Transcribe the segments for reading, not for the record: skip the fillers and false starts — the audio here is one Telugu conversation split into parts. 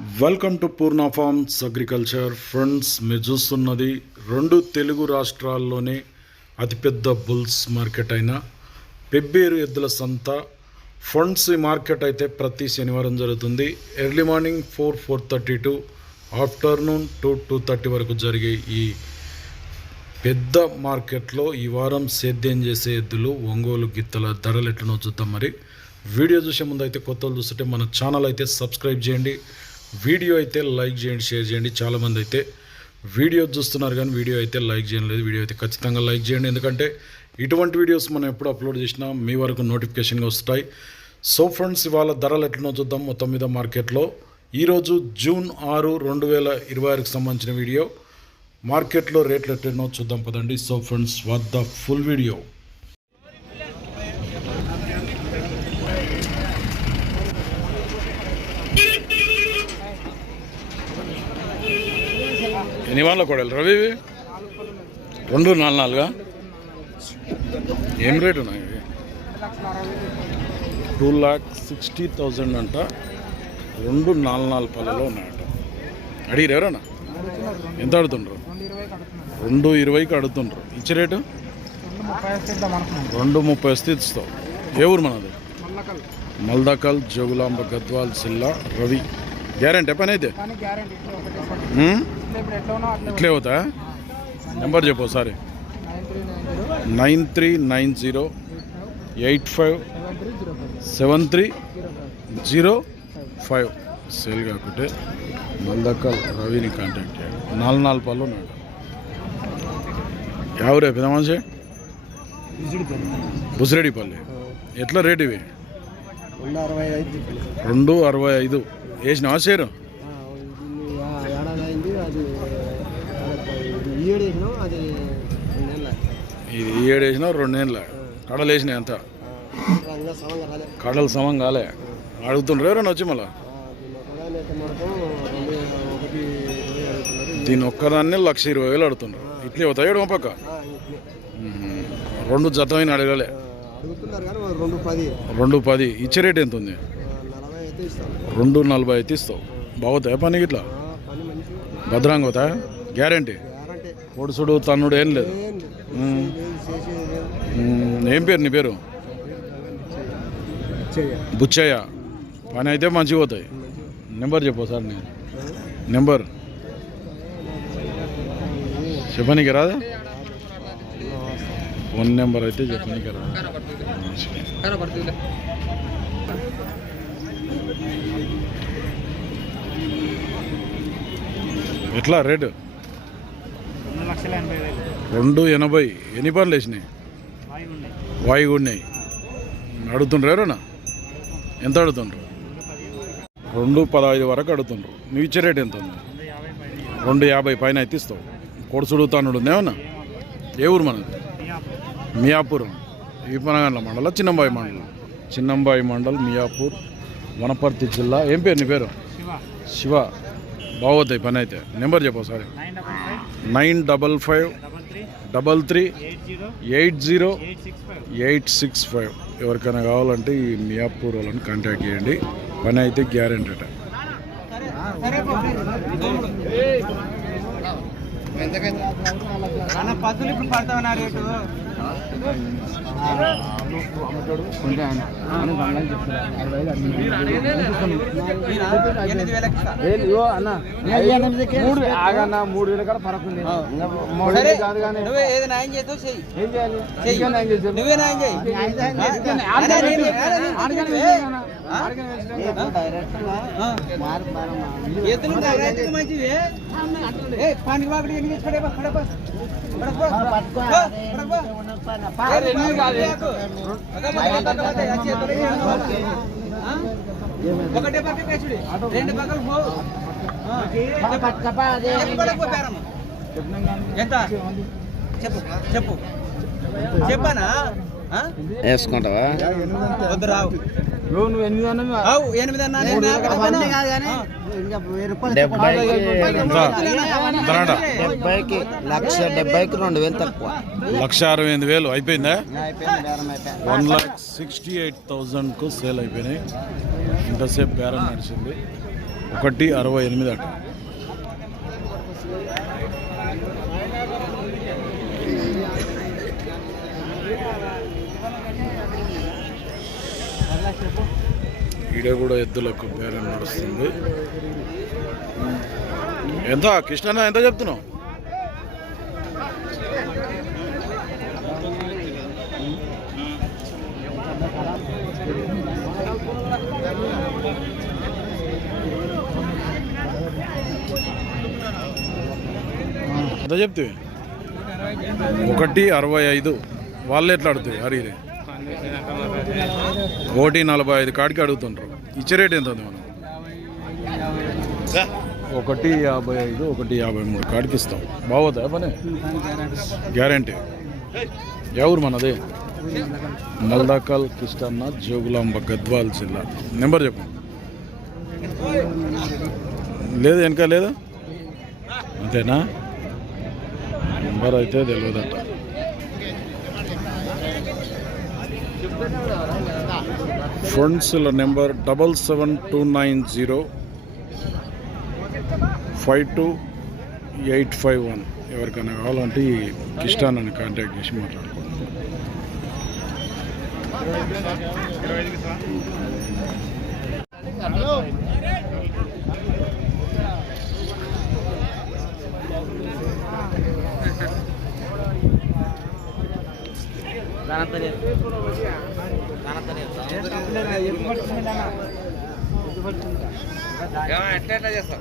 Welcome to Purna forms agriculture. Friends, మీరు చూస్తున్నది రెండు తెలుగు రాష్ట్రాల్లోనే అతిపెద్ద బుల్స్ మార్కెట్ అయిన పెబ్బేరు ఎద్దుల సంత. ఫ్రెండ్స్, ఈ మార్కెట్ అయితే ప్రతి శనివారం జరుగుతుంది. ఎర్లీ మార్నింగ్ 4:30 టు ఆఫ్టర్నూన్ 2:30 వరకు జరిగే ఈ పెద్ద మార్కెట్లో ఈ వారం సేద్యం చేసే ఎద్దులు, ఒంగోలు గిత్తల ధరలు ఎట్లనో చూద్దాం. మరి వీడియో చూసే ముందు అయితే కొత్తలు చూస్తుంటే మన ఛానల్ అయితే సబ్స్క్రైబ్ చేయండి, వీడియో అయితే లైక్ చేయండి, షేర్ చేయండి. చాలామంది అయితే వీడియో చూస్తున్నారు కానీ వీడియో అయితే లైక్ చేయలేదు. వీడియో అయితే ఖచ్చితంగా లైక్ చేయండి, ఎందుకంటే ఇటువంటి వీడియోస్ మనం ఎప్పుడు అప్లోడ్ చేసినా మీ వరకు నోటిఫికేషన్గా వస్తాయి. సో ఫ్రెండ్స్, ఇవాళ ధరలు ఎట్లనో చూద్దాం. మొత్తం మీద మార్కెట్లో ఈరోజు జూన్ 6, 2026కి సంబంధించిన వీడియో. మార్కెట్లో రేట్లు ఎట్లనో చూద్దాం పదండి. So friends, what the full video. ఎన్ని వాళ్ళ కూడా రవి 244 ఏం రేటు ఉన్నాయి? 2,60,000 అంట. 244 పళ్ళలో ఉన్నాయట. అడిగిరు ఎవరన్నా? ఎంత అడుగుతుండ్రు? 220కి అడుగుతుండ్రు. ఇచ్చే రేటు 230 వస్తే ఇస్తావు. ఏ ఊరు మనది? మల్దకల్, జోగులాంబ, గద్వాల్ జిల్లా. రవి గ్యారెంటీ పని అయితే ఇట్లే అవుతా. నెంబర్ చెప్పు ఒకసారి. 9390857305. సేల్ కాకుంటే మల్దకల్ రవిని కాంటాక్ట్ చేయండి. 4 పళ్ళు ఉన్నాడు. ఎవరే పెద్ద మనిషి? బుసిరెడ్డిపల్లి. ఎట్లా రేటు ఇవి? 265 వేసినావా షేరు? ఇది 7 వేసినా 2 నెలల కడలు వేసినాయి. అంత కడలు సమం కాలే. అడుగుతుండ్రు ఎవరైనా వచ్చి మళ్ళా? దీని ఒక్కదాన్ని 1,20,000 అడుగుతుండ్రు. ఇట్లే అవుతాయి ఏడు పక్క. 2 జతమైన అడగలే. 210. ఇచ్చే రేట్ ఎంత ఉంది? 240 అయితే ఇస్తావు. బాగుతాయి పని ఇట్లా? భద్రంగా అవుతాయా? గ్యారంటీ? పొడుసుడు తన్నుడు ఏం లేదు. ఏం పేరు నీ పేరు? బుచ్చయ్య. పని అయితే మంచిగా పోతాయి. నెంబర్ చెప్పు సార్. నేను నెంబర్ చెప్పనీకి రాదా? ఫోన్ నెంబర్ అయితే చెప్పనీకి రాదా? ఎట్లా రేటు? 280. ఎన్ని పనులు వేసినాయి? వాయిగా ఉన్నాయి. అడుగుతుండ్రు ఎవరన్నా? ఎంత అడుగుతుండ్రు? 215 వరకు అడుగుతుండ్రు. నువ్వు ఇచ్చే రేటు ఎంత ఉంది? 250 పైన అయితే ఇస్తావు. కొడుసుడు తానుడు ఏమన్నా? ఏ ఊరు మనది? మియాపూర్. ఈ పనగండ్ల మండలం, చిన్నంబాయి మండల్, మియాపూర్, వనపర్తి జిల్లా. ఏం పేరు నీ పేరు? శివ. బాగోతాయి పని అయితే. నెంబర్ చెప్పు సారీ. 95533800865. ఎవరికైనా కావాలంటే ఈ మియాపూర్ వాళ్ళని కాంటాక్ట్ చేయండి. పని అయితే గ్యారెంటీ అట. ఒకటే పక్క కేసుడి, 2 పక్కలు పోవు. ఎంత చెప్పు చెప్పు చెప్పనా? వేసుకుంటావా? వద్దు రావు. నువ్వు 8 అన్నా. 70కి 1,70,000 తక్కువ. 1,68,000 అయిపోయిందా? 1,68,000కు సేల్ అయిపోయినాయి. ఇంతసేపు బేరం నడిచింది. 168 అట. ఈడ కూడా ఎద్దులకు బేరం నడుస్తుంది. ఎంత కృష్ణ ఎంత చెప్తున్నావు? ఎంత చెప్తే? 165. వాళ్ళు ఎట్లా అడుగుతాయి? హరిరే 145 కాడికి అడుగుతుంటారు. ఇచ్చే రేట్ ఎంత ఉంది మనం? 155, 153 కాడికి ఇస్తాం. బాగోదా పని? గ్యారంటీ. ఎవరు మనది? మల్దాకల్ కిష్టన్న, జోగులాంబ, గద్వాల్ జిల్లా. నెంబర్ చెప్పు. లేదు వెనక లేదా? అంతేనా? నెంబర్ అయితే తెలియదట. ఫ్రెండ్స్ల నెంబర్ 7729052851. ఎవరికైనా కావాలంటే ఈ కిష్టాన్ని కాంటాక్ట్ చేసి మాట్లాడుకోండి. ఎట్లా చేస్తాం?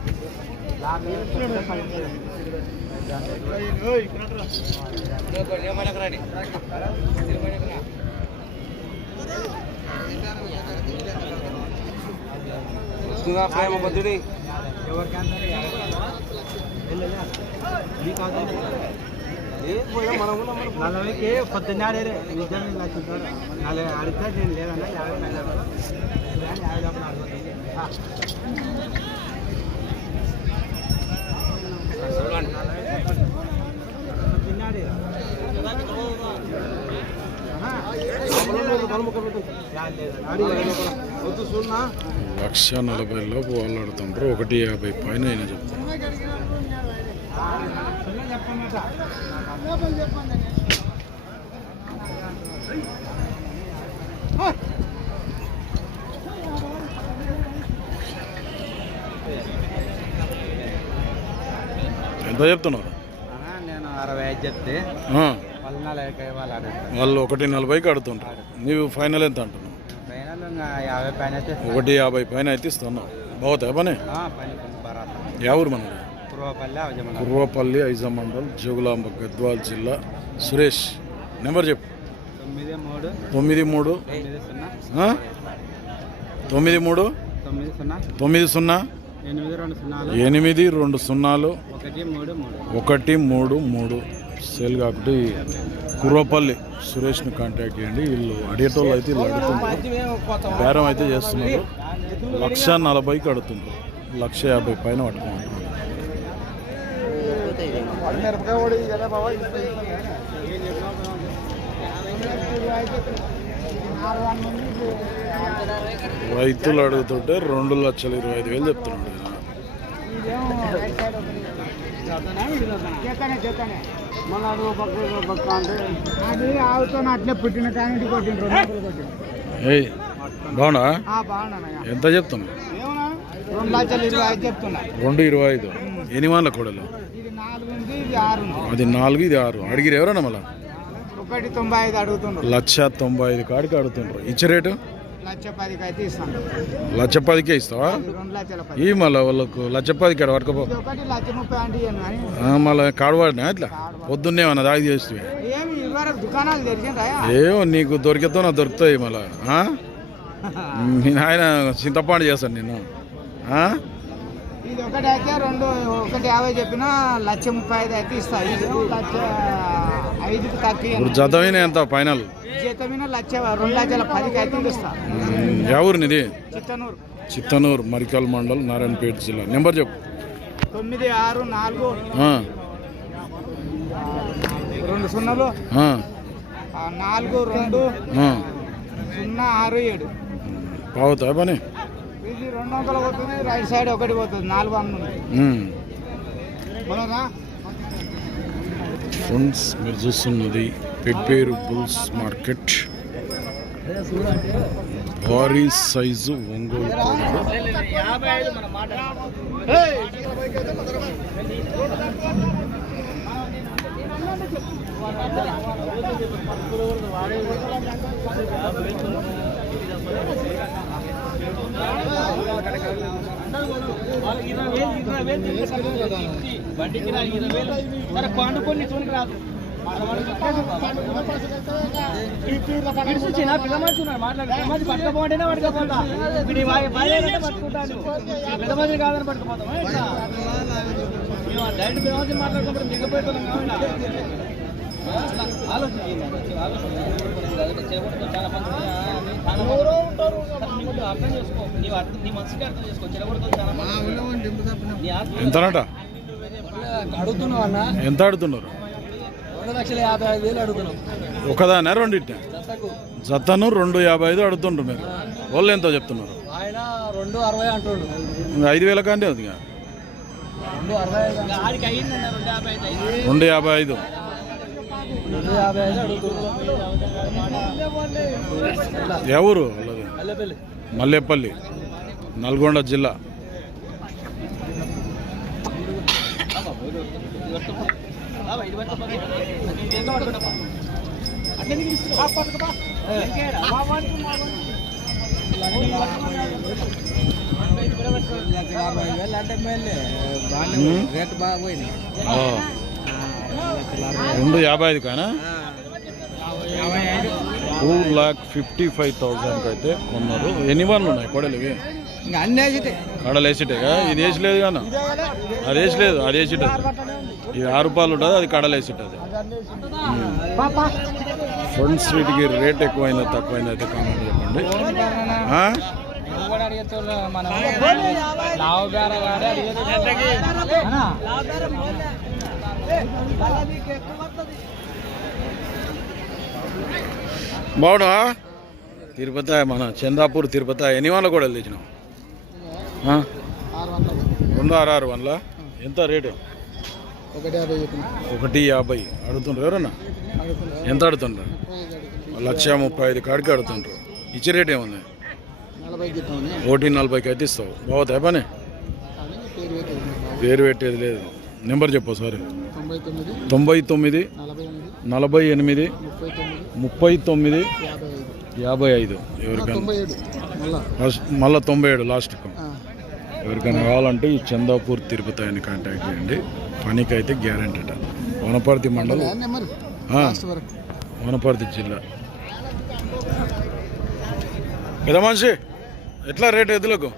ప్రేమ బుద్ధుడి నలభైకి పొద్దున్నే ఆడేరే నిజాన్ని లక్షించాడు. 40 ఆడితే నేను లేదన్నా 140 లోపు వాళ్ళు ఆడుతుంటారు. 150 పైన అయినా చెప్తాను. ఎంత చెప్తున్నారు? నేను 65 చెప్తే వాళ్ళు 140కి ఆడుతుంటారు. నీవు ఫైనల్ ఎంత అంటున్నావు? 150 పైన అయితే ఇస్తున్నావు. బాగుతాయి పని? ఎవరు మనది? కుర్వపల్లి ఐజా మండల్, జోగులాంబ, గద్వాల్ జిల్లా. సురేష్ నెంబర్ చెప్పు. 93 93 90 820 133. సేల్ కాబట్టి కుర్వపల్లి సురేష్ని కాంటాక్ట్ చేయండి. వీళ్ళు అడిగేటోళ్ళు అయితే వీళ్ళు అడుగుతున్నారు. బేరం అయితే చేస్తున్నారు. 140కి అడుగుతున్నారు. 150 పైన పట్టుకుంటున్నారు. రైతులు అడుగుతుంటే 2,25,000 చెప్తున్నాడు. అట్లే పుట్టిన కానీ ఏయ్ బాగున్నా? ఎంత చెప్తున్నా? 2,25,000 చెప్తున్నా. 2,25. ఎన్ని వాళ్ళ కూడలు? అది 4, ఇది 6. అడిగిరు ఎవరన్నా? మళ్ళా 1,95 అడుగుతున్నారు. 1,95 కాడికి అడుగుతుండ్రు. ఇచ్చే రేటు 1,10,000 అయితే ఇస్తాను. 1,10,000కే ఇస్తావా? ఈ మళ్ళీ వాళ్ళకు 1,10,000 కాడ పట్టుకోపో. 1,30,000 అంటే మళ్ళీ కాడవాడినా అట్లా పొద్దున్నే ఏమన్నా దాగి చేస్తే దుకాణాలు తెరిచిందా? ఏమో నీకు దొరికితే నాకు దొరుకుతాయి. మళ్ళా నేను ఆయన చింతపాండు చేస్తాను నేను. ఇది ఒకటి అయితే 1,50 చెప్పినా 1,35,000 అయితే ఇస్తాను. 1,05,000కి తక్కువ. ఇప్పుడు జతమైన ఎంత ఫైనల్? జీతమైన 2,10,000 అయితే ఇస్తాను. ఎవరినిది? చిత్తనూరు. చిత్తనూరు మరికల్ మండల్, నారాయణపేట జిల్లా. నెంబర్ చెప్పు. 964 20 42 067. బాగుతా పని? ఇది 200 పోతుంది, రైట్ సైడ్ ఒకటి పోతుంది, 4 వందలు. ఫ్రెండ్స్ మీరు చూస్తున్నది పెబ్బేరు బుల్స్ మార్కెట్. భారీ సైజు ఒంగోలు కోళ్ళు. కాదని పట్టుకుపోతాం. మాట్లాడుకుంటాం దిగపోతున్నాం కాబట్టి ఎంతనట అడుగుతున్నావు అన్న. ఎంత అడుగుతున్నారు? 2,55,000 అడుగుతున్నాం. ఒకదానా రెండింటి జతను 2,55 అడుగుతుండ్రు. మీరు వాళ్ళు ఎంతో చెప్తున్నారు? ఆయన 2,60 అంటాడు. 5,000 కంటే అది 2,55. 2,55 అడుగుతున్నాం. ఎవరు వాళ్ళది? మల్లేపల్లి, నల్గొండ జిల్లా. రేట్ బాగా పోయింది. 2,55 కానా? 2,55,000 అయితే కొన్నారు. ఎన్ని వాళ్ళు ఉన్నాయి కోడలు ఇవి? ఇంకా అన్నీ వేసిటే కడలు వేసిటేగా. ఇది వేసలేదు కానీ అది వేసలేదు. అది వేసిట ఇది 6 రూపాయలు ఉంటుంది, అది కడలు వేసిటది. ఫ్రెండ్స్ వీటికి రేట్ ఎక్కువైందా తక్కువైందా అయితే కామెంట్ చెప్పండి. బావుడా తిరుపతి మన చందాపూర్ తిరుపతి ఎన్ని వాళ్ళ కూడా తెచ్చినాం? 266 వన్ల. ఎంత రేటు? 1,50 అడుగుతుండ్రు. ఎవరన్నా ఎంత అడుగుతుండ్రు? 1,35,000 కాడికి అడుగుతుండ్రు. ఇచ్చే రేట్ ఏముంది? 1,40,000 అయితే ఇస్తావు. బాగుతాయి పని. పేరు పెట్టేది లేదు. నెంబర్ చెప్పు సారీ. 99 48 39 55. ఎవరికైనా మళ్ళీ 97 లాస్ట్కు. ఎవరికైనా కావాలంటే ఈ చందాపూర్ తిరుపతి అని కాంటాక్ట్ చేయండి. పనికి అయితే గ్యారెంటీ. వనపర్తి మండలం, వనపర్తి జిల్లా. పెద్ద మనిషి ఎట్లా రేటు ఎద్దులకు?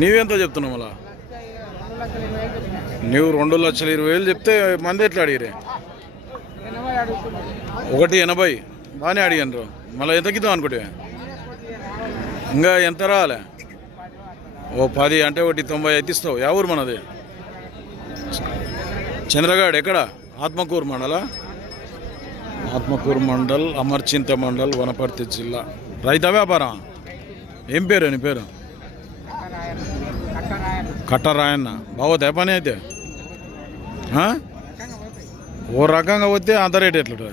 నీవెంత చెప్తున్నావు? మళ్ళా నువ్వు 2,20,000 చెప్తే మంది ఎట్లా అడిగిరే? 1,80 బాగానే అడిగాను. మళ్ళీ ఎంత గిద్దాం అనుకుంటే ఇంకా ఎంత రావాలి? 10 అంటే 1,90 అయితే ఇస్తావు. ఎవరు మనది? చంద్రగాడ్. ఎక్కడ? ఆత్మకూరు మండల, ఆత్మకూరు మండల్, అమర్చింత మండల్, వనపర్తి జిల్లా. రైతా వ్యాపారం? ఏం పేరు నీ పేరు? కట్టరాయన్న. బాగోతాయి పని అయితే? ఓ రకంగా పోతే అంత రేట్ ఎట్లా?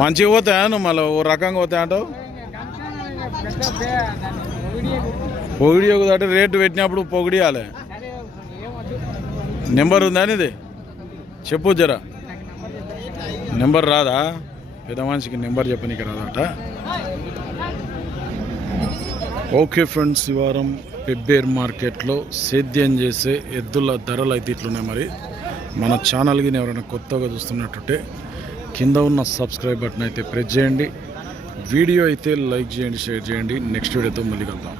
మంచిగా పోతాయా? నువ్వు మళ్ళీ ఓ రకంగా పోతాయి అంటావు. పొగిడి ఒకటి రేటు పెట్టినప్పుడు పొగిడియాలి. నెంబర్ ఉందా ఇది? చెప్పు జరా. నెంబర్ రాదా? పెద్ద మనిషికి నెంబర్ చెప్పనీకి రాదట. ఓకే ఫ్రెండ్స్, ఈ వారం పెబ్బేరు మార్కెట్లో సేద్యం చేసే ఎద్దుల ధరలు అయితే ఇట్లున్నాయి. మరి మన ఛానల్కి ఎవరైనా కొత్తగా చూస్తున్నట్టుంటే కింద ఉన్న సబ్స్క్రైబ్ బటన్ అయితే ప్రెస్ చేయండి. వీడియో అయితే లైక్ చేయండి, షేర్ చేయండి. నెక్స్ట్ వీడియోతో మళ్ళీ కలుద్దాం.